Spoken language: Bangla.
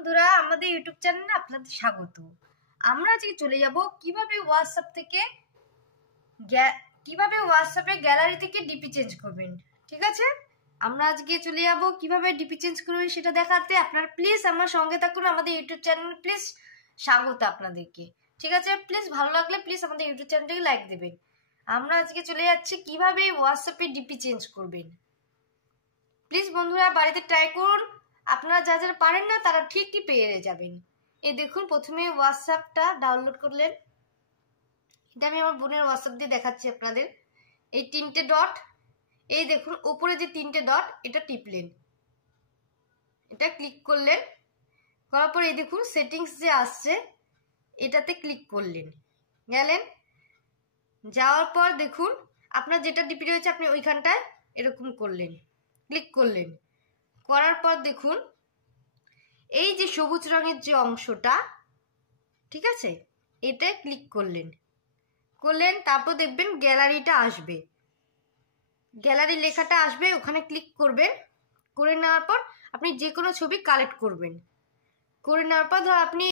বন্ধুরা, আমাদের ইউটিউব চ্যানেলে আপনাদের স্বাগত। আমরা আজকে চলে যাব কিভাবে হোয়াটসঅ্যাপে গ্যালারি থেকে ডিপি চেঞ্জ করবেন। ঠিক আছে, আমরা আজকে চলে যাব কিভাবে ডিপি চেঞ্জ করবেন সেটা দেখাতে। আপনারা প্লিজ আমার সঙ্গে থাকুন। আমাদের ইউটিউব চ্যানেল প্লিজ স্বাগত আপনাদেরকে। ঠিক আছে, প্লিজ ভালো লাগলে প্লিজ আমাদের ইউটিউব চ্যানেলটাকে লাইক দেবেন। আমরা আজকে চলে যাচ্ছি কিভাবে হোয়াটসঅ্যাপে ডিপি চেঞ্জ করবেন। প্লিজ বন্ধুরা বাড়িতে ট্রাই করুন। আপনারা যারা পারেন না তারা ঠিকই পেয়ে যাবেন। এই দেখুন, প্রথমে হোয়াটসঅ্যাপটা ডাউনলোড করলেন। এটা আমি আমার বোনের হোয়াটসঅ্যাপ দিয়ে দেখাচ্ছি আপনাদের। এই তিনটে ডট, এই দেখুন উপরে যে তিনটে ডট, এটা টিপলেন, এটা ক্লিক করলেন। করার পর এই দেখুন সেটিংস যে আসছে এটাতে ক্লিক করলেন, গেলেন। যাওয়ার পর দেখুন আপনার যেটা ডিপি রয়েছে আপনি ওইখানটায় এরকম করলেন, ক্লিক করলেন। করার পর দেখুন এই যে সবুজ রঙের যে অংশটা, ঠিক আছে, এটায় ক্লিক করলেন। তারপর দেখবেন গ্যালারিটা আসবে, গ্যালারি লেখাটা আসবে, ওখানে ক্লিক করবেন। করে নেওয়ার পর আপনি যে কোনো ছবি কালেক্ট করবেন। করে নেওয়ার পর ধর আপনি